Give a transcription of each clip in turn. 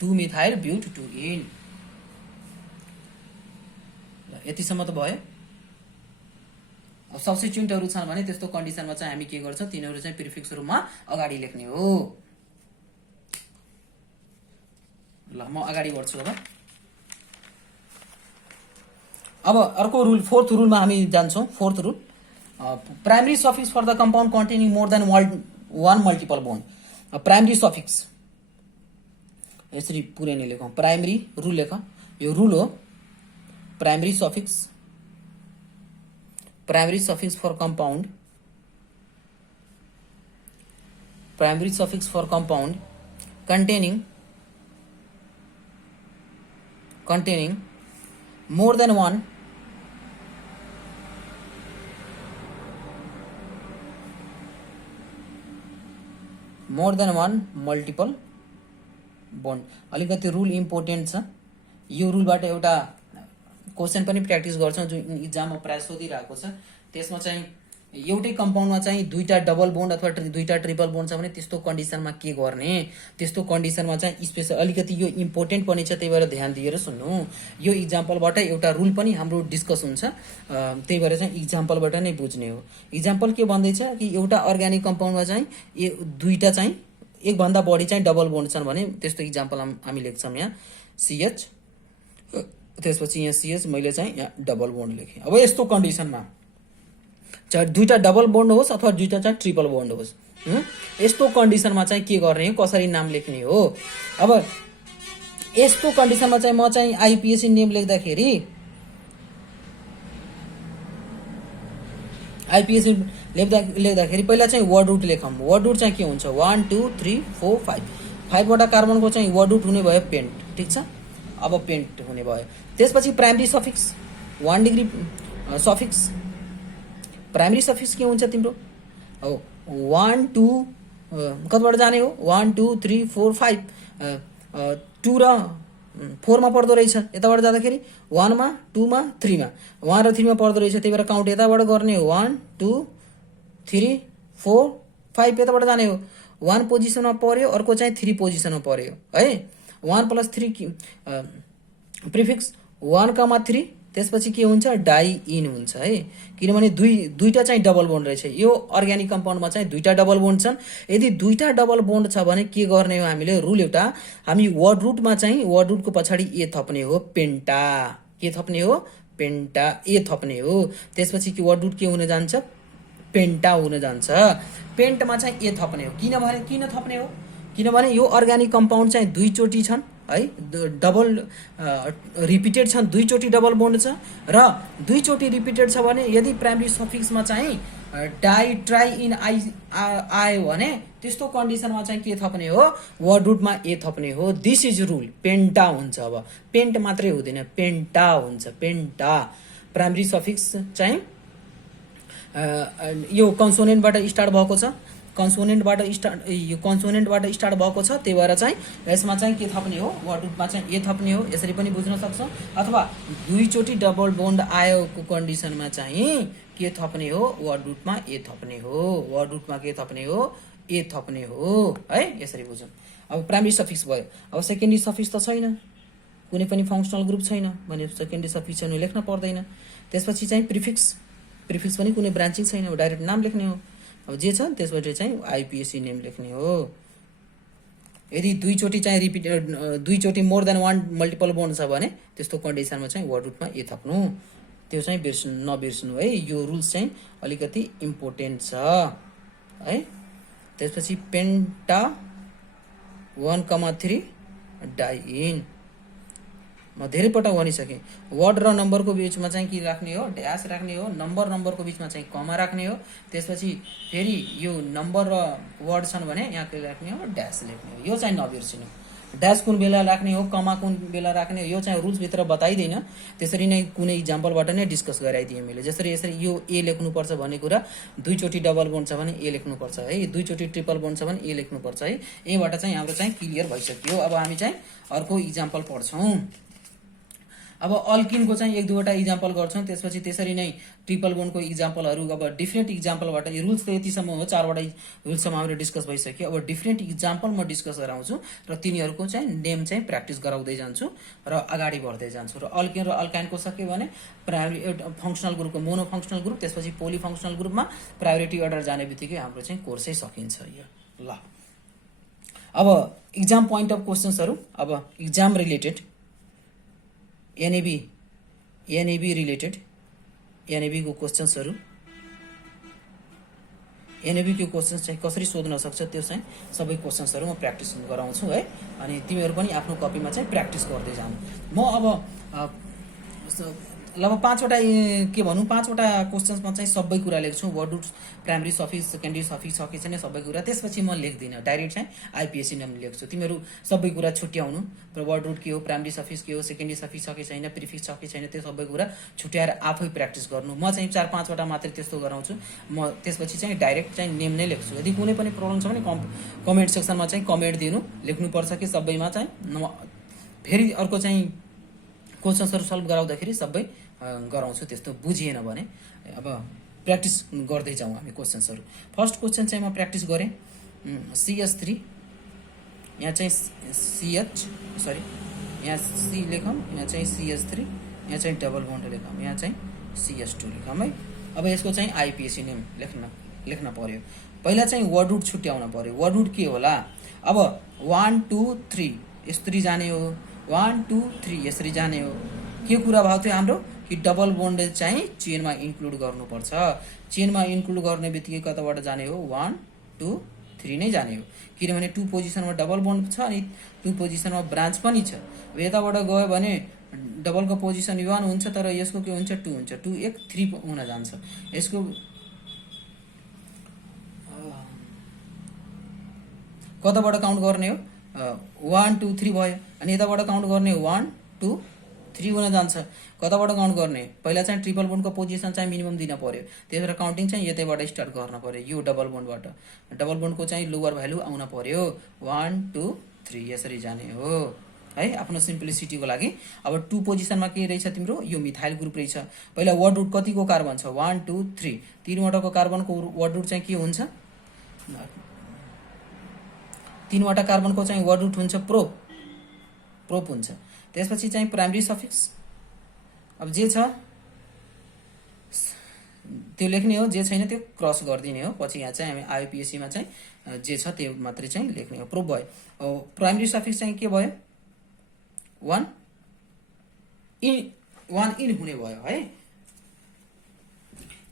2 methyl ब्यूट 2 in. यतिसम्म त भयो। अब सब्स्टिट्युएन्टहरु छन् भने त्यस्तो कन्डिसनमा चाहिँ हामी के गर्छौं, तिनीहरु चाहिँ प्रिफिक्स रूपमा अगाडि लेख्ने हो। ल म अगाडि बढ्छु अब अर्को रुल, फोर्थ रुलमा हामी जान्छौं। Fourth rule, primary suffix for the compound containing more than one multiple bond. Primary suffix यसरी पुरै नै लेखौं। प्राइमरी रुल लेख, यो रुल हो। Primary suffix for compound, primary suffix for compound containing more than one multiple bond। अलिकति rule important छ। यो रुलबाट एउटा क्वेशन पनि प्र्याक्टिस गर्छौं जुन इक्जाममा प्राय सोधिरहेको छ। त्यसमा चाहिँ एउटै कम्पाउन्डमा चाहिँ दुईटा डबल बोन्ड अथवा दुईटा ट्रिपल बोन्ड छ भने त्यस्तो कन्डिसनमा के गर्ने, त्यस्तो कन्डिसनमा चाहिँ स्पेशल अलिकति यो इम्पोर्टेन्ट पनि छ, त्यही भएर ध्यान दिएर सुन्नु। यो इक्जाम्पलबाट एउटा रुल पनि हाम्रो डिस्कस हुन्छ, त्यही भएर चाहिँ इक्जाम्पलबाट नै बुझ्ने हो। इक्जाम्पल के भन्दैछ कि एउटा अर्ग्यानिक कम्पाउन्डमा चाहिँ दुईटा चाहिँ एक भन्दा बढी चाहिँ डबल बोन्ड छन् भने त्यस्तो इक्जाम्पल हामी लेख्छौं। यहाँ CH, त्यसपछि यहाँ CH, मैले चाहिँ यहाँ डबल बोन्ड लेखेँ। अब यस्तो कन्डिसनमा चाहे दुईटा डबल बोन्ड होस् अथवा दुईटा चाहिँ ट्रिपल बोन्ड होस्, यस्तो कन्डिसनमा चाहिँ के गर्ने हो, कसरी नाम लेख्ने हो। अब यस्तो कन्डिसनमा चाहिँ म चाहिँ आइपिएसी नेम लेख्दाखेरि पहिला चाहिँ वर्ड रुट लेखौं। वर्ड रुट चाहिँ के हुन्छ, 1 2 3 4 5, 5 वटा कार्बनको चाहिँ वर्ड रुट हुने भयो पेन्ट, ठीक छ। अब पेन्ट हुने भयो। त्यसपछि primary suffix 1 degree suffix, primary suffix के हुन्छ तिम्रो, 1 2 कतिबाट जाने हो, 1 2 3 4 5, 2 र 4 मा पर्दो रहेछ। यताबाट जाँदाखेरि 1 मा 2 मा 3 मा, 1 र 3 मा पर्दो रहेछ, त्यही भएर काउन्ट यताबाट गर्ने हो। 1 2 3 4 5 यताबाट जाने हो। 1 पोजिसनमा पर्यो, अर्को चाहिँ 3 पोजिसनमा पर्यो है। 1 + 3 प्रिफिक्स 1, 3, त्यसपछि के हुन्छ, डाइ इन हुन्छ है। किनभने दुईटा चाहिँ डबल बोन्ड रहेछ। यो अर्ग्यानिक कम्पाउन्डमा चाहिँ दुईटा डबल बोन्ड छन्। यदि दुईटा डबल बोन्ड छ भने के गर्ने हो हामीले, रुल एउटा, हामी वर्ड रुटमा चाहिँ वर्ड रुटको पछाडि ए थप्ने हो, पेन्टा। के थप्ने हो, पेन्टा, ए थप्ने हो। त्यसपछि के वर्ड रुट के हुन जान्छ, पेन्टा हुन जान्छ। पेन्टमा चाहिँ ए थप्ने हो। किन थप्ने हो, किनभने यो अर्ग्यानिक कम्पाउन्ड चाहिँ दुईचोटी छन् है, डबल रिपिटेड छन्, दुईचोटी डबल बोन्ड छ र दुईचोटी रिपिटेड छ भने यदि प्राइमरी सफिक्समा चाहिँ डाइ ट्राई इन आयो भने त्यस्तो कन्डिसनमा चाहिँ के थप्ने हो, वर्ड रुटमा ए थप्ने हो। दिस इज रुल, पेन्टा हुन्छ। अब पेन्ट मात्रै हुँदैन, पेन्टा हुन्छ, पेन्टा। प्राइमरी सफिक्स चाहिँ यो कन्सोनेन्टबाट स्टार्ट भएको छ, कन्सोनेन्टबाट स्टार्ट भएको छ, त्यही भएर चाहिँ यसमा चाहिँ के थप्ने हो, वर्ड रुटमा चाहिँ ए थप्ने हो। यसरी पनि बुझ्न सक्छौं। अथवा दुईचोटी डबल बोन्ड आएको कन्डिसनमा चाहिँ के थप्ने हो, वर्ड रुटमा ए थप्ने हो। वर्ड रुटमा के थप्ने हो, ए थप्ने हो है। यसरी बुझौं। अब प्राइमरी सफिक्स भयो। अब सेकेन्डरी सफिक्स त छैन, कुनै पनि फंक्सनल ग्रुप छैन भने सेकेन्डरी सफिक्स चाहिँ लेख्न पर्दैन। त्यसपछि चाहिँ प्रिफिक्स पनि कुनै ब्रान्चिङ छैन, डाइरेक्ट नाम लेख्ने हो। अब जे छ त्यसबाट चाहिँ आइपिएसी नेम लेख्ने हो। यदि दुईचोटी चाहिँ दुईचोटी more than one multiple bond छ भने त्यस्तो कन्डिसनमा चाहिँ वर्ड रुटमा ए थप्नु। त्यो चाहिँ नबिर्सनु है। यो रुल्स चाहिँ अलिकति इम्पोर्टेन्ट छ है। त्यसपछि पेन्टा 1,3 डाइइन म धेरै पटक भनिसकेँ। वर्ड र नम्बरको बीचमा चाहिँ के राख्ने हो, ड्यास राख्ने हो। नम्बरको बीचमा चाहिँ कमा राख्ने हो। त्यसपछि फेरि यो नम्बर र वर्ड छन् भने यहाँ के राख्ने हो, ड्यास लेख्ने हो। यो चाहिँ नबिर्सिनु। ड्यास कुन बेला राख्ने हो, कमा कुन बेला राख्ने हो, यो चाहिँ रुल्स भित्र बताइदैन। त्यसरी नै कुनै इक्जाम्पलबाट नै डिस्कस गराइदिएँ मैले। यसरी यो ए लेख्नुपर्छ भन्ने कुरा, दुईचोटी डबल बोन्ड छ भने ए लेख्नुपर्छ है, दुईचोटी ट्रिपल बोन्ड छ भने ए लेख्नुपर्छ है। एबाट चाहिँ हाम्रो चाहिँ क्लियर भइसक्यो। अब हामी चाहिँ अर्को इक्जाम्पल पढ्छौं। अब अल्किनको चाहिँ एक दुईवटा इक्जाम्पल गर्छौँ, त्यसपछि त्यसरी नै ट्रिपल बोन्डको इक्जाम्पलहरू, अब डिफ्रेन्ट इक्जाम्पलबाट रुल्स त यतिसम्म हो, 4वटा रुल्ससम्म हाम्रो डिस्कस भइसक्यो। अब डिफ्रेन्ट इक्जाम्पल म डिस्कस गराउँछु र तिनीहरूको चाहिँ नेम चाहिँ प्र्याक्टिस गराउँदै जान्छु र अगाडि बढ्दै जान्छु। र अल्किन र अल्काइनको सक्यो भने प्राइमरी फङ्सनल ग्रुपको मोनो फङ्सनल ग्रुप, त्यसपछि पोली फङ्सनल ग्रुपमा प्रायोरिटी अर्डर जाने बित्तिकै हाम्रो चाहिँ कोर्सै सकिन्छ यो। ल अब इक्जाम पोइन्ट अफ क्वेसन्सहरू, अब इक्जाम रिलेटेड एनएबी रिलेटेड एनएबीको क्वेसन्सहरू, एनएबीको क्वेसन्स चाहिँ कसरी सोध्न सक्छ त्यो चाहिँ सबै क्वेसन्सहरू म प्र्याक्टिस गराउँछु है। अनि तिमीहरू पनि आफ्नो कपीमा चाहिँ प्र्याक्टिस गर्दै जानु। म अब लगभग 5वटा के भनौँ 5वटा क्वेसन्समा चाहिँ सबै कुरा लेख्छु, word root, primary suffix, secondary suffix सके छैन सबै कुरा। त्यसपछि म लेख्दिनँ, डाइरेक्ट चाहिँ आइपिएससी नेम लेख्छु। तिमीहरू सबै कुरा छुट्याउनु, वर्ड रुट के हो, प्राइमरी सफिक्स के हो, सेकेन्डरी सफिक्स सके छैन, प्रिफिक्स सके छैन, त्यो सबै कुरा छुट्याएर आफै प्र्याक्टिस गर्नु। म चाहिँ 4-5वटा मात्रै त्यस्तो गराउँछु। म त्यसपछि चाहिँ डाइरेक्ट चाहिँ नेम नै लेख्छु। यदि कुनै पनि प्रब्लम छ भने कमेन्ट सेक्सनमा चाहिँ कमेन्ट दिनु, लेख्नुपर्छ कि सबैमा चाहिँ फेरि अर्को चाहिँ क्वेसन्सहरू सल्भ गराउँदाखेरि सबै गराउँछु, त्यस्तो बुझिएन भने। अब प्र्याक्टिस गर्दै जाउँ हामी क्वेसन्सहरू। फर्स्ट क्वेसन चाहिँ म प्र्याक्टिस गरेँ, CS3, यहाँ चाहिँ यहाँ सी लेखौँ, यहाँ चाहिँ CS3, यहाँ चाहिँ डबल बोन्ड लेखौँ, यहाँ चाहिँ CS2 लेखौँ है। अब यसको चाहिँ आइपिएससी नेम लेख्न पर्यो। पहिला चाहिँ वर्ड रुट छुट्याउन पर्यो। वर्ड रुट के होला? अब 1 2 3 यसरी जाने हो, 1 2 3 यसरी जाने हो। के कुरा भएको थियो हाम्रो कि डबल बोन्ड चाहिँ चेनमा इन्क्लुड गर्नुपर्छ। चेनमा इन्क्लुड गर्ने बित्तिकै कताबाट जाने हो? 1 2 3 नै जाने हो, किनभने 2 पोजिसनमा डबल बोन्ड छ अनि 2 पोजिसनमा ब्रान्च पनि छ। अब यताबाट गयो भने डबलको पोजिसन 1 हुन्छ, तर यसको के हुन्छ? 2 हुन्छ। 2 1 3 हुन जान्छ। यसको कताबाट काउन्ट गर्ने हो? 1 2 3 भयो। अनि यताबाट काउन्ट गर्ने हो 1 2 3 हुन जान्छ। कताबाट काउन्ट गर्ने? पहिला चाहिँ ट्रिपल बोन्डको पोजिसन चाहिँ मिनिमम दिन पर्यो, त्यही भएर काउन्टिङ चाहिँ यतैबाट स्टार्ट गर्न पर्यो। यो डबल बोन्डबाट डबल बोन्डको चाहिँ लोवर भ्यालु आउन पर्यो। 1 2 3 यसरी जाने हो है, आफ्नो सिम्प्लिसिटीको लागि। अब 2 पोजिसनमा के रहेछ तिम्रो? यो मिथाइल ग्रुप रहेछ। पहिला वर्ड रुट कतिको कार्बन छ? 1 2 3, 3वटाको कार्बनको वर्ड रुट चाहिँ के हुन्छ? 3वटा कार्बनको चाहिँ वर्ड रुट हुन्छ प्रोप हुन्छ। त्यसपछि चाहिँ प्राइमरी सफिक्स, अब जे छ त्यो लेख्ने हो, जे छैन त्यो क्रस गरिदिने हो। पछि यहाँ चाहिँ हामी आइपिएससीमा चाहिँ जे छ त्यो मात्रै चाहिँ लेख्ने हो। प्रोप भयो। प्राइमरी सफिक्स चाहिँ के भयो? 1 इन हुने भयो है।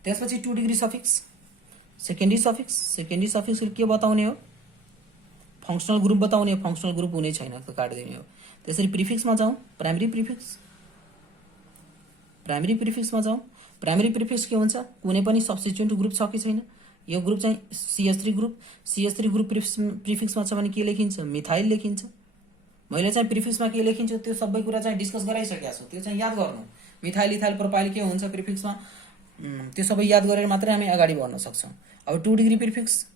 त्यसपछि 2 डिग्री सफिक्स, सेकेन्डरी सफिक्स के बताउने हो? फङ्सनल ग्रुप बताउने हो। फङ्सनल ग्रुप हुने छैन त काटिदिने हो। त्यसरी प्रिफिक्समा जाउँ, प्राइमरी प्रिफिक्समा जाउँ। प्राइमरी प्रिफिक्स के हुन्छ? कुनै पनि सब्स्टिट्युएन्ट ग्रुप छ कि छैन? यो ग्रुप चाहिँ CS3 ग्रुप प्रिफिक्समा छ भने के लेखिन्छ? मिथाइल लेखिन्छ। मैले चाहिँ प्रिफिक्समा के लेखिन्छु त्यो सबै कुरा चाहिँ डिस्कस गराइसकेको छु, त्यो चाहिँ याद गर्नु। मिथाइल इथाइल प्रोपाइल के हुन्छ प्रिफिक्समा, त्यो सबै याद गरेर मात्रै हामी अगाडि बढ्न सक्छौँ। अब 2 डिग्री प्रिफिक्स,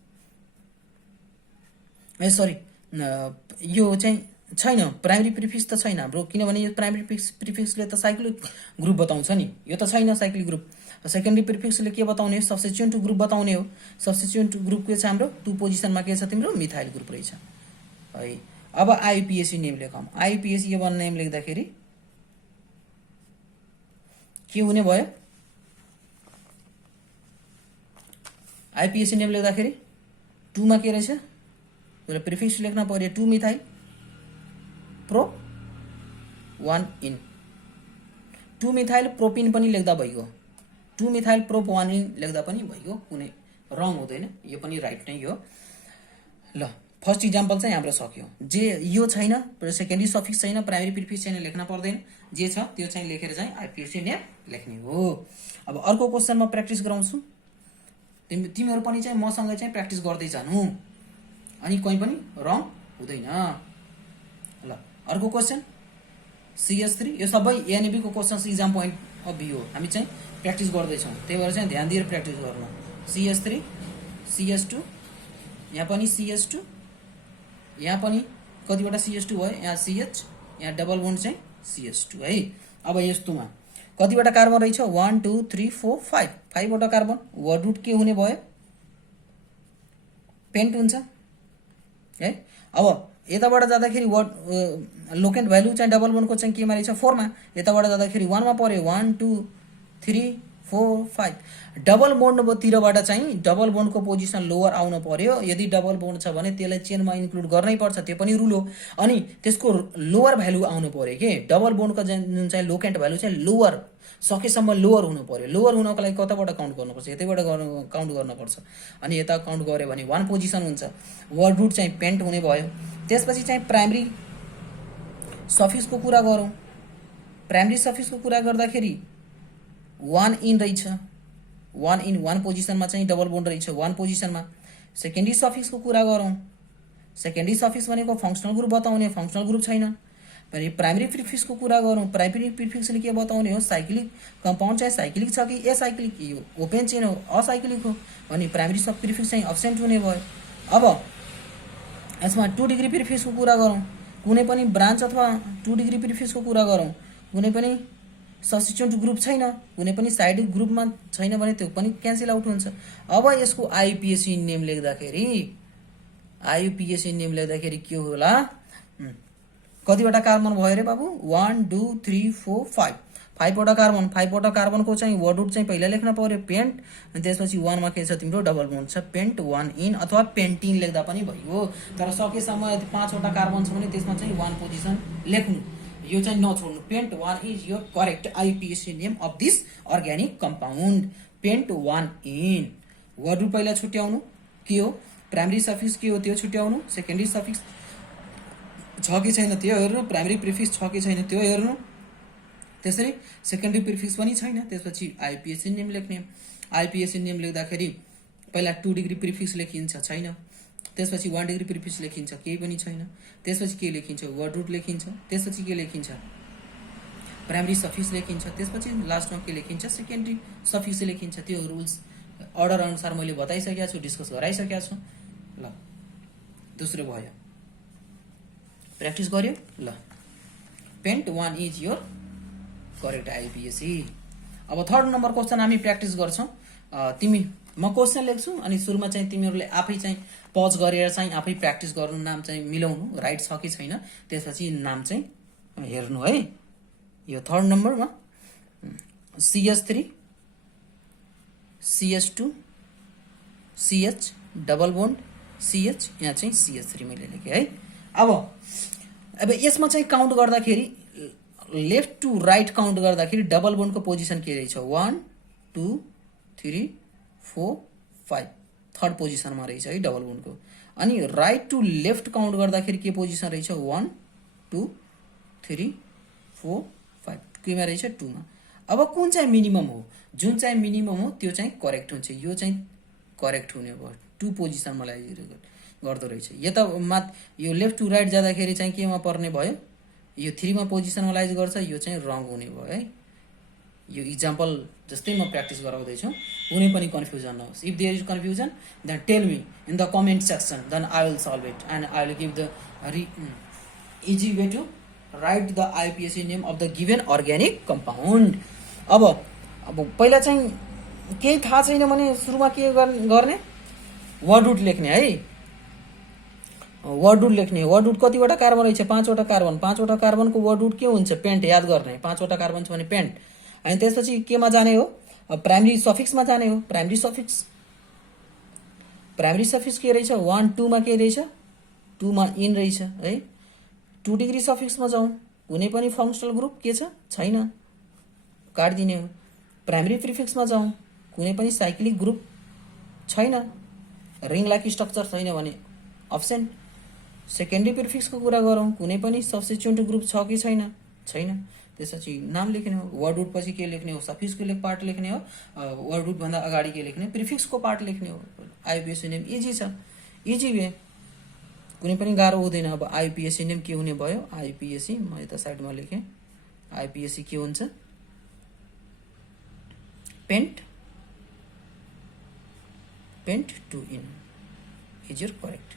यो चाहिँ छैन, प्राइमरी प्रिफिक्स त छैन हाम्रो, किनभने यो प्राइमरी प्रिफिक्सले त साइक्लिक ग्रुप बताउँछ नि, यो त छैन साइक्लिक ग्रुप। सेकेन्डरी प्रिफिक्सले के बताउने हो? सब्स्टिट्युएन्ट ग्रुप बताउने हो। सब्स्टिट्युएन्ट ग्रुप के छ हाम्रो? 2 पोजिसनमा के छ तिम्रो? मिथाइल ग्रुप रहेछ है। अब आइपिएससी नेम लेखौँ। आइपिएससी अब नेम लेख्दाखेरि के हुने भयो? आइपिएससी नेम लेख्दाखेरि 2 मा के रहेछ? प्रिफिक्स लेख्न पर्यो। 2 methyl prop 1 in, 2 methyl propyne पनि लेख्दा भइगयो। 2 मिथाइल प्रोप 1 इन लेख्दा पनि भइगयो, कुनै रङ हुँदैन, यो पनि राइट नै हो। ल फर्स्ट इक्जाम्पल चाहिँ हाम्रो सक्यो। जे यो छैन, सेकेन्डरी सफिक्स छैन, प्राइमरी प्रिफिक्स छैन, लेख्न पर्दैन। जे छ त्यो चाहिँ लेखेर चाहिँ आइपिएससी नेम लेख्ने हो। अब अर्को क्वेसनमा प्र्याक्टिस गराउँछु, तिमीहरू पनि चाहिँ मसँगै चाहिँ प्र्याक्टिस गर्दै जानु, अनि कहीँ पनि रङ हुँदैन। ल अर्को क्वेसन CS3, यो सबै एनएबीको questions exam point of view हो, हामी चाहिँ प्र्याक्टिस गर्दैछौँ, त्यही भएर चाहिँ ध्यान दिएर प्र्याक्टिस गर्नु। CS3 CS2, यहाँ पनि CS2, यहाँ पनि कतिवटा CS2 भयो, यहाँ CH, यहाँ डबल बोन्ड चाहिँ CS2 है। अब यस्तोमा कतिवटा कार्बन रहेछ 1 2 3 4 5 5वटा कार्बन वर्ड रुट के हुने भयो पेन्ट हुन्छ है। अब यताबाट जाँदाखेरि वर्ड लोकेन्ट भ्यालु चाहिँ डबल बोन्डको चाहिँ केमा रहेछ 4 मा, यताबाट जाँदाखेरि 1 मा पर्यो 1 2 3 4 5 डबल बोन्डतिरबाट चाहिँ डबल बोन्डको पोजिसन लोवर आउन पर्यो। यदि डबल बोन्ड छ भने त्यसलाई चेनमा इन्क्लुड गर्नै पर्छ, त्यो पनि रुल हो। अनि त्यसको लोवर भ्यालु आउनु पर्यो के डबल बोन्डको जुन चाहिँ लोकेन्ट भ्यालु चाहिँ लोवर सकेसम्म लोवर हुनु पर्यो। लोवर हुनको लागि कताबाट काउन्ट गर्नुपर्छ, यतैबाट काउन्ट गर्नुपर्छ। अनि यता काउन्ट गऱ्यो भने 1 पोजिसन हुन्छ, वर्ड रुट चाहिँ पेन्ट हुने भयो। त्यसपछि चाहिँ प्राइमरी सफिक्सको कुरा गरौँ। प्राइमरी सफिक्सको कुरा गर्दाखेरि 1 इन रहेछ, 1 इन 1 पोजिसनमा चाहिँ डबल बोन्ड रहेछ 1 पोजिसनमा। सेकेन्डरी सफिक्सको कुरा गरौँ। सेकेन्डरी सफिक्स भनेको फङ्सनल ग्रुप बताउने, फङ्सनल ग्रुप छैन। भने प्राइमरी प्रिफिक्सको कुरा गरौँ। प्राइमरी प्रिफिक्सले के बताउने हो, साइक्लिक कम्पाउन्ड चाहिँ साइक्लिक छ कि एसाइक्लिक, ओपेन चेन हो असाइक्लिक हो भने प्राइमरी सब प्रिफिक्स चाहिँ अब्सेन्ट हुने भयो। अब यसमा 2 डिग्री प्रिफिक्सको कुरा गरौँ। कुनै पनि ब्रान्च अथवा 2 डिग्री प्रिफिक्सको कुरा गरौँ, कुनै पनि सब्स्टिट्युएन्ट ग्रुप छैन, कुनै पनि साइड ग्रुपमा छैन भने त्यो पनि क्यान्सल आउट हुन्छ। अब यसको आइयुपिएसी नेम लेख्दाखेरि के होला, कतिवटा कार्बन भयो रे बाबु 1 2 3 4 5 5वटा कार्बन, 5वटा कार्बनको चाहिँ वर्ड रुट चाहिँ पहिला लेख्न पर्यो पेन्ट। अनि त्यसपछि 1 मा के छ तिम्रो डबल बोन्ड छ पेन्ट 1 इन अथवा पेन्टिन लेख्दा पनि भयो। तर सकेसम्म यदि 5वटा कार्बन छ भने त्यसमा चाहिँ 1 पोजिसन लेख्नु, यो चाहिँ नछोड्नु। Pent 1 is your correct IUPAC name of this organic compound, pent 1 yne. Word root पहिला छुट्याउनु के हो, प्राइमरी सफिक्स के हो त्यो छुट्याउनु, सेकेन्डरी सफिक्स छ कि छैन त्यो हेर्नु, प्राइमरी प्रिफिक्स छ कि छैन त्यो हेर्नु, त्यसरी सेकेन्डरी प्रिफिक्स पनि छैन त्यसपछि आइयुपिएसी नेम लेख्ने। आइयुपिएसी नेम लेख्दाखेरि पहिला 2 डिग्री प्रिफिक्स लेखिन्छ, छैन। त्यसपछि 1 डिग्री प्रिफिक्स लेखिन्छ, केही पनि छैन। त्यसपछि के लेखिन्छ, वर्ड रुट लेखिन्छ। त्यसपछि के लेखिन्छ, प्राइमरी सफिक्स लेखिन्छ। त्यसपछि लास्टमा के लेखिन्छ, सेकेन्डरी सफिक्स लेखिन्छ। त्यो रुल्स अर्डर अनुसार मैले बताइसकेको छु, डिस्कस गराइसकेको छु। ल दोस्रो भयो, प्र्याक्टिस गर्यो। ल पेन्ट 1 इज योर करेक्ट आइयुपिएसी। अब थर्ड नम्बर क्वेसन हामी प्र्याक्टिस गर्छौँ। म क्वेसन लेख्छु अनि सुरुमा चाहिँ तिमीहरूले आफै चाहिँ पज गरेर चाहिँ आफै प्र्याक्टिस गर्नु, नाम चाहिँ मिलाउनु राइट छ कि छैन, त्यसपछि नाम चाहिँ हेर्नु है। यो थर्ड नम्बरमा CH3 CH2 CH double bond CH, यहाँ चाहिँ CH3 मैले लेखेँ है। अब यसमा चाहिँ काउन्ट गर्दाखेरि लेफ्ट टु राइट काउन्ट गर्दाखेरि डबल बोन्डको पोजिसन के रहेछ 1 2 3 4 5 थर्ड पोजिसनमा रहेछ है डबल बोन्डको। अनि राइट टु लेफ्ट काउन्ट गर्दाखेरि के पोजिसन रहेछ 1 2 3 4 5 केमा रहेछ 2 मा। अब कुन चाहिँ मिनिमम हो, जुन चाहिँ मिनिमम हो त्यो चाहिँ करेक्ट हुन्छ, यो चाहिँ करेक्ट हुने भयो। 2 पोजिसनमा गर्दो रहेछ। यता यो लेफ्ट टु राइट जाँदाखेरि चाहिँ केमा पर्ने भयो, यो 3 मा पोजिसनलाइज गर्छ, यो चाहिँ रङ हुने भयो है। यो इक्जाम्पल जस्तै म प्र्याक्टिस गराउँदैछु, कुनै पनि कन्फ्युजन नहोस्। If there is confusion then tell me in the comment section, then I will solve it and I will give the easy way to write the IUPAC name of the given organic compound. अब पहिला चाहिँ केही थाहा छैन भने सुरुमा के गर्ने, वर्ड रुट लेख्ने है। वर्ड रुट लेख्ने, वर्ड रुट कतिवटा कार्बन रहेछ 5वटा कार्बन, 5वटा कार्बनको वर्ड रुट के हुन्छ पेन्ट, याद गर्ने। 5वटा कार्बन छ भने पेन्ट। अनि त्यसपछि केमा जाने हो, प्राइमरी सफिक्समा जाने हो। प्राइमरी सफिक्स के रहेछ 1 2 मा के रहेछ 2 मा इन रहेछ है। 2 डिग्री सफिक्समा जाउँ, कुनै पनि फङ्सनल ग्रुप के छ छैन, काटिदिने हो। प्राइमरी प्रिफिक्समा जाउँ, कुनै पनि साइक्लिक ग्रुप छैन, रिङ लाइक स्ट्रक्चर छैन भने अब्सेन्ट। सेकेन्डरी प्रिफिक्सको कुरा गरौँ, कुनै पनि सब्स्टिट्युएन्ट ग्रुप छ कि छैन, छैन। त्यसपछि नाम लेख्ने हो। वर्ड रुट पछि के लेख्ने हो, सफिक्सको पार्ट लेख्ने हो। वर्ड रुट भन्दा अगाडि के लेख्ने, प्रिफिक्सको पार्ट लेख्ने हो। आइयुपिएसी नेम इजी छ, इजी वे, कुनै पनि गाह्रो हुँदैन। अब आइयुपिएसी नेम के हुने भयो, आइयुपिएसी म यता साइडमा लेखेँ। आइयुपिएसी के हुन्छ, pent 2 ene is your correct.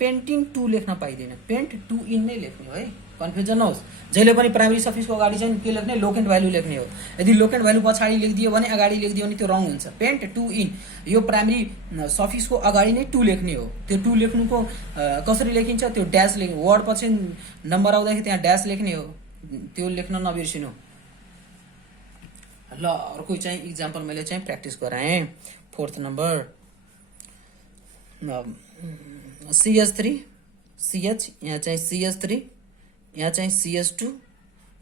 Pentene 2 लेख्न पाइँदैन, पेन्ट 2 इन नै लेख्ने हो है। कन्फ्युजन नहोस्। जहिले पनि प्राइमेरी सफिक्सको अगाडि चाहिँ के लेख्ने, लोकेन्ट भ्यालु लेख्ने हो। यदि लोकेन्ट भ्यालु पछाडि लेखिदियो भने, अगाडि लेखिदियो भने त्यो रङ हुन्छ। पेन्ट टु इन, यो प्राइमेरी सफिक्सको अगाडि नै टु लेख्ने हो। त्यो टु लेख्नुको कसरी लेखिन्छ, त्यो ड्यास लेख्ने, वर्ड पछि नम्बर आउँदाखेरि त्यहाँ ड्यास लेख्ने हो, त्यो लेख्न नबिर्सिनु। ल अर्को चाहिँ इक्जाम्पल मैले चाहिँ प्र्याक्टिस गराएँ। 4th नम्बर CH3 CH, यहाँ चाहिँ CH3, यहाँ चाहिँ CH2,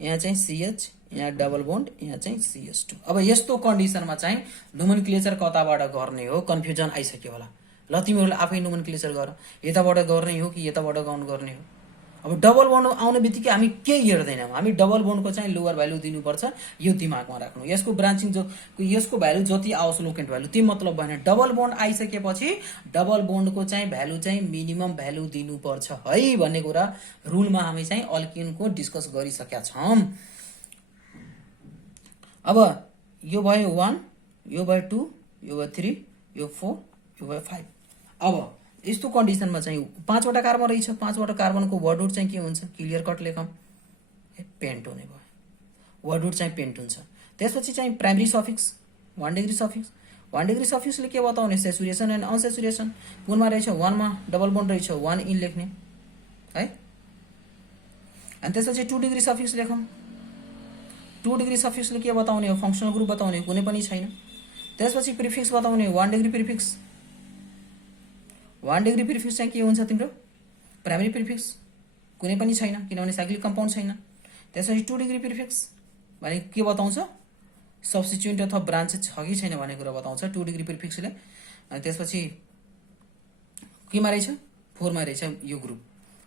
यहाँ चाहिँ CH, यहाँ डबल बोन्ड, यहाँ चाहिँ CH2। अब यस्तो कन्डिसनमा चाहिँ नोमेनक्लेचर कताबाट गर्ने हो, कन्फ्युजन आइसक्यो होला। ल तिमीहरूले आफै नोमेनक्लेचर गर, यताबाट गर्ने हो कि यताबाट काउन्ट गर्ने हो। अब डबल बोन्ड आउने बित्तिकै हामी केही हेर्दैनौँ, हामी डबल बोन्डको चाहिँ लोवर भ्यालु दिनुपर्छ, यो दिमागमा राख्नु। यसको ब्रान्चिङ जो यसको भ्यालु जति आओस् लोकेन्ट भ्यालु त्यो मतलब भएन। डबल बोन्ड आइसकेपछि डबल बोन्डको चाहिँ भ्यालु चाहिँ मिनिमम भ्यालु दिनुपर्छ है भन्ने कुरा रुलमा हामी चाहिँ अल्किनको डिस्कस गरिसकेका छौँ। अब यो भयो 1, यो भयो 2, यो भयो 3, यो 4, यो भयो 5। अब यस्तो कन्डिसनमा चाहिँ 5वटा कार्बन रहेछ, 5वटा कार्बनको वर्ड रुट चाहिँ के हुन्छ, क्लियर कट लेखौँ, पेन्ट हुने भयो। वर्ड रुट चाहिँ पेन्ट हुन्छ। त्यसपछि चाहिँ primary suffix 1 degree suffix, 1 degree सफिक्सले के बताउने, सेचुरेसन एन्ड अनसेचुरेसन। कुनमा रहेछ 1 मा डबल बोन्ड रहेछ, 1 इन लेख्ने है। अनि त्यसपछि 2 डिग्री सफिक्स लेखौँ। 2 डिग्री सफिक्सले के बताउने हो, फङ्सनल ग्रुप बताउने, कुनै पनि छैन। त्यसपछि प्रिफिक्स बताउने, 1 डिग्री प्रिफिक्स। 1 डिग्री प्रिफिक्स चाहिँ के हुन्छ तिम्रो, प्राइमेरी प्रिफिक्स, कुनै पनि छैन किनभने साइक्लिक कम्पाउन्ड छैन। त्यसपछि 2 डिग्री प्रिफिक्स भने के बताउँछ, सब्स्टिट्युएन्ट अथवा ब्रान्च छ कि छैन भन्ने कुरा बताउँछ 2 डिग्री प्रिफिक्सले। अनि त्यसपछि केमा रहेछ, 4 मा रहेछ यो ग्रुप,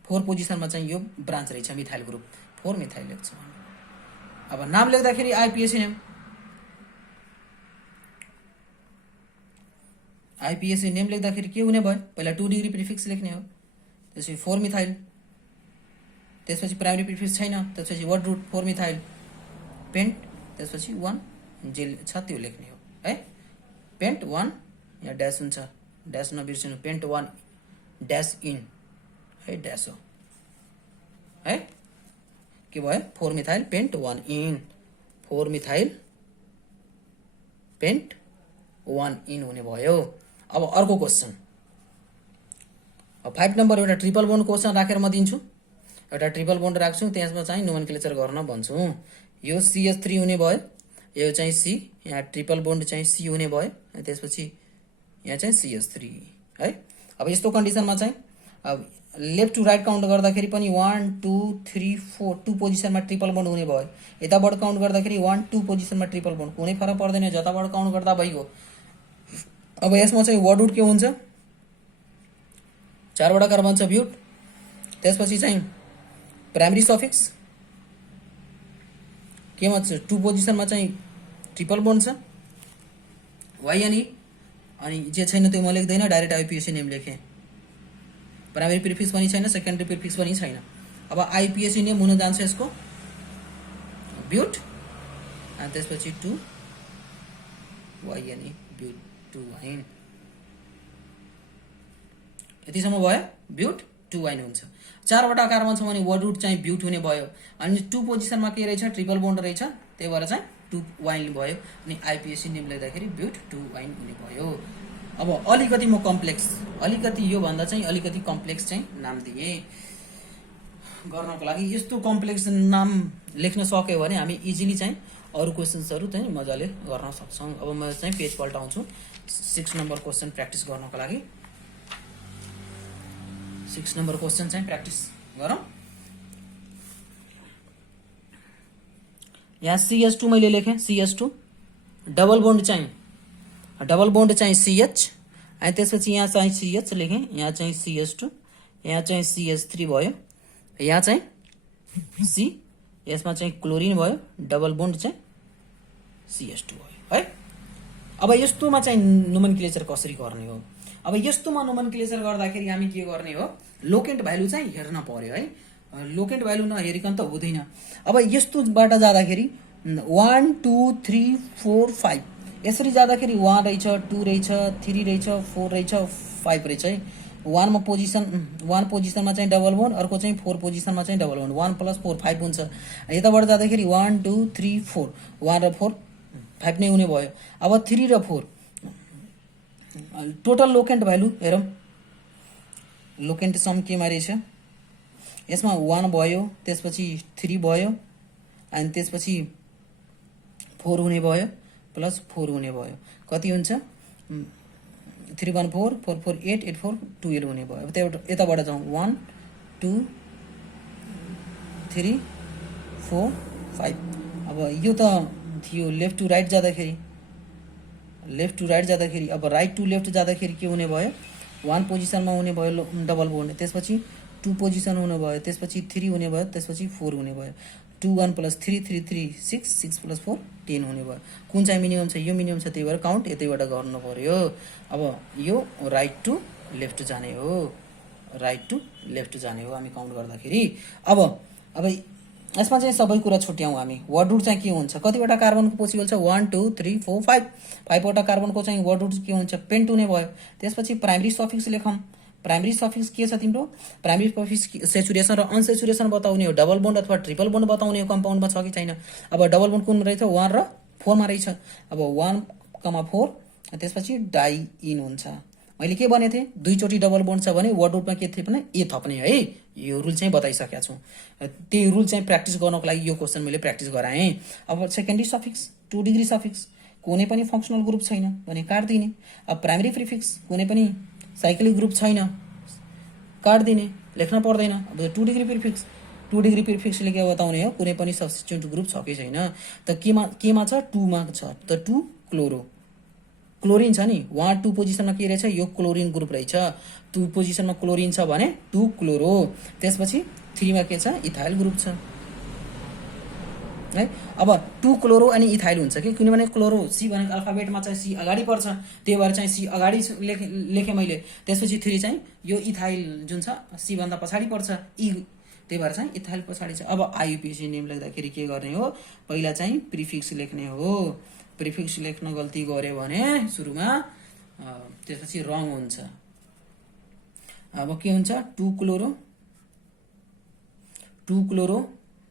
4 पोजिसनमा चाहिँ यो ब्रान्च रहेछ मिथाइल ग्रुप, 4 मिथाइल लेख्छ। अब नाम लेख्दाखेरि आइपिएसी नेम, आइपिएसी नेम लेख्दाखेरि के हुने भयो, पहिला 2 डिग्री प्रिफिक्स लेख्ने हो, त्यसपछि 4 मिथाइल, त्यसपछि प्राइमेरी प्रिफिक्स छैन, त्यसपछि वर्ड रुट 4 मिथाइल, पेन्ट, त्यसपछि 1 जे छ त्यो लेख्ने हो है। पेन्ट 1, यहाँ ड्यास हुन्छ, ड्यास नबिर्सिनु, पेन्ट 1 ड्यास इन है, ड्यास हो है। के भयो, 4 methyl pent 1 ene, 4 methyl pent 1 ene हुने भयो। अब अर्को क्वेसन, 5 नम्बर एउटा ट्रिपल बोन्ड क्वेसन राखेर म दिन्छु, एउटा ट्रिपल बोन्ड राख्छु, त्यसमा चाहिँ नोमेनक्लेचर गर्न भन्छु। यो CH3 हुने भयो, यो चाहिँ C, यहाँ ट्रिपल बोन्ड चाहिँ C हुने भयो, त्यसपछि यहाँ चाहिँ CH3 है। अब यस्तो कन्डिसनमा चाहिँ अब लेफ्ट टु राइट काउन्ट गर्दाखेरि पनि 1 2 3 4 2 पोजिसनमा ट्रिपल बोन्ड हुने भयो। यताबाट काउन्ट गर्दाखेरि 1 2 पोजिसनमा ट्रिपल बोन्ड, कुनै फरक पर्दैन, जताबाट काउन्ट गर्दा भइगयो। अब यसमा चाहिँ वर्ड रुट के हुन्छ, 4वटा कार्बन छ ब्युट, त्यसपछि चाहिँ प्राइमेरी सफिक्स केमा छ, 2 पोजिसनमा चाहिँ ट्रिपल बोन्ड छ, YNE, अनि जे छैन त्यो म लेख्दैन, डाइरेक्ट आइपिएसी नेम लेखेँ। प्राइमेरी प्रिफिक्स पनि छैन, सेकेन्डरी प्रिफिक्स पनि छैन। अब आइपिएसी नेम हुन जान्छ यसको ब्युट, अनि त्यसपछि 2 YNE ब्युट 2 वाइन, यतिसम्म भयो, ब्युट 2 वाइन हुन्छ। 4वटा कार्बन छ भने वर्ड रुट चाहिँ ब्युट हुने भयो। अनि 2 पोजिसनमा के रहेछ, ट्रिपल बोन्ड रहेछ, त्यही भएर चाहिँ 2 वाइन भयो। अनि आइपिएसी नेम लेख्दाखेरि ब्युट 2 वाइन हुने भयो। अब अलिकति म कम्प्लेक्स, अलिकति योभन्दा चाहिँ अलिकति कम्प्लेक्स चाहिँ नाम दिएँ गर्नको लागि। यस्तो कम्प्लेक्स नाम लेख्न सक्यो भने हामी इजिली चाहिँ अरू क्वेसन्सहरू चाहिँ मजाले गर्न सक्छौँ। अब म चाहिँ पेज पल्टाउँछु 6 नम्बर क्वेसन प्र्याक्टिस गर्नको लागि। 6 नम्बर क्वेसन चाहिँ प्र्याक्टिस गरौँ। यहाँ CH2 मैले लेखेँ, CH2 डबल बोन्ड चाहिँ CH, अनि त्यसपछि यहाँ चाहिँ CH लेखेँ, यहाँ चाहिँ CH2, यहाँ चाहिँ CH3 भयो, यहाँ चाहिँ C, यसमा चाहिँ क्लोरिन भयो, डबल बोन्ड चाहिँ CH2 भयो है। अब यस्तोमा चाहिँ नोमेनक्लेचर कसरी गर्ने हो। अब यस्तोमा नोमेनक्लेचर गर्दाखेरि हामी के गर्ने हो, लोकेन्ट भ्यालु चाहिँ हेर्न पर्यो है। लोकेन्ट भ्यालु नहेरिकन त हुँदैन। अब यस्तोबाट जाँदाखेरि 1 2 3 4 5 यसरी जाँदाखेरि 1 रहेछ, 2 रहेछ, 3 रहेछ, 4 रहेछ, 5 रहेछ है। वानमा पोजिसनमा चाहिँ डबल बोन्ड, अर्को चाहिँ 4 पोजिसनमा चाहिँ डबल बोन्ड, 1 + 4 5 हुन्छ। यताबाट जाँदाखेरि 1 2 3 4, 1 र 4 5 नै हुने भयो। अब 3 र 4 टोटल लोकेन्ट भ्यालु हेरौँ, लोकेन्ट सम केमा रहेछ, यसमा 1 भयो, त्यसपछि 3 भयो, अनि त्यसपछि 4 हुने भयो, प्लस 4 हुने भयो, कति हुन्छ 3 1 4 4 4 8 8 4 12 हुने भयो। अब यताबाट जाउँ 1 2 3 4 5। अब यो त थियो लेफ्ट टु राइट जाँदाखेरि, अब राइट टु लेफ्ट जाँदाखेरि के हुने भयो, 1 पोजिसनमा हुने भयो डबल बोन्ड, त्यसपछि 2 पोजिसन हुने भयो, त्यसपछि 3 हुने भयो, त्यसपछि 4 हुने भयो। 2 1 + 3 3 3 6 6 + 4 10 हुने भयो। कुन चाहिँ मिनिमम छ, यो मिनिमम छ, त्यही भएर काउन्ट यतैबाट गर्नु पर्यो। अब यो राइट टु लेफ्ट जाने हो, हामी काउन्ट गर्दाखेरि। अब यसमा चाहिँ सबै कुरा छुट्याउँ हामी। वर्ड रुट चाहिँ के हुन्छ, कतिवटा कार्बनको पोसिबल छ 1 2 3 4 5, 5 वटा कार्बनको चाहिँ वर्ड रुट के हुन्छ, पेन्ट हुने भयो। त्यसपछि प्राइमरी सफिक्स लेखौँ। प्राइमरी सफिक्स के छ तिम्रो, प्राइमरी सफिक्स सेचुरेसन र अनसेचुरेसन बताउने हो, डबल बोन्ड अथवा ट्रिपल बोन्ड बताउने हो, कम्पाउन्डमा छ कि छैन। अब डबल बोन्ड कुन रहेछ, 1 र 4 मा रहेछ। अब 1, 4 त्यसपछि डाइइन हुन्छ। मैले के भनेको थिएँ, दुईचोटि डबल बोन्ड छ भने वर्ड रुटमा के थप्ने, ए थप्ने है। यो रुल चाहिँ बताइसकेको छु, त्यही रुल चाहिँ प्र्याक्टिस गर्नको लागि यो क्वेसन मैले प्र्याक्टिस गराएँ। अब सेकेन्डरी सफिक्स 2 डिग्री सफिक्स, कुनै पनि फङ्सनल ग्रुप छैन भने काट्दिने। अब प्राइमरी प्रिफिक्स, कुनै पनि साइक्लिक ग्रुप छैन, काट्दिने, लेख्न पर्दैन। अब 2 डिग्री प्रिफिक्स, 2 डिग्री प्रिफिक्सले के बताउने हो, कुनै पनि सब्स्टिट्युट ग्रुप छ कि छैन। त केमा छ, 2 मा छ, त 2 क्लोरिन छ नि, वहाँ 2 पोजिसनमा के रहेछ, यो क्लोरिन ग्रुप रहेछ। 2 पोजिसनमा क्लोरिन छ भने 2 क्लोरो, त्यसपछि 3 मा के छ, इथाइल ग्रुप छ है। अब 2 क्लोरो अनि इथाइल हुन्छ कि, किनभने क्लोरो सी भनेको अल्फाबेटमा चाहिँ सी अगाडि पर्छ, त्यही भएर चाहिँ सी अगाडि लेखेँ मैले। त्यसपछि 3 चाहिँ यो इथाइल जुन छ सी भन्दा पछाडि पर्छ, ई, त्यही भएर चाहिँ इथाइल पछाडि छ। अब आइयुपिएसी नेम लेख्दाखेरि के गर्ने हो, पहिला चाहिँ प्रिफिक्स लेख्ने हो। प्रिफिक्स लेख्न गल्ती गऱ्यो भने सुरुमा त्यसपछि रङ हुन्छ। अब के हुन्छ, 2 क्लोरो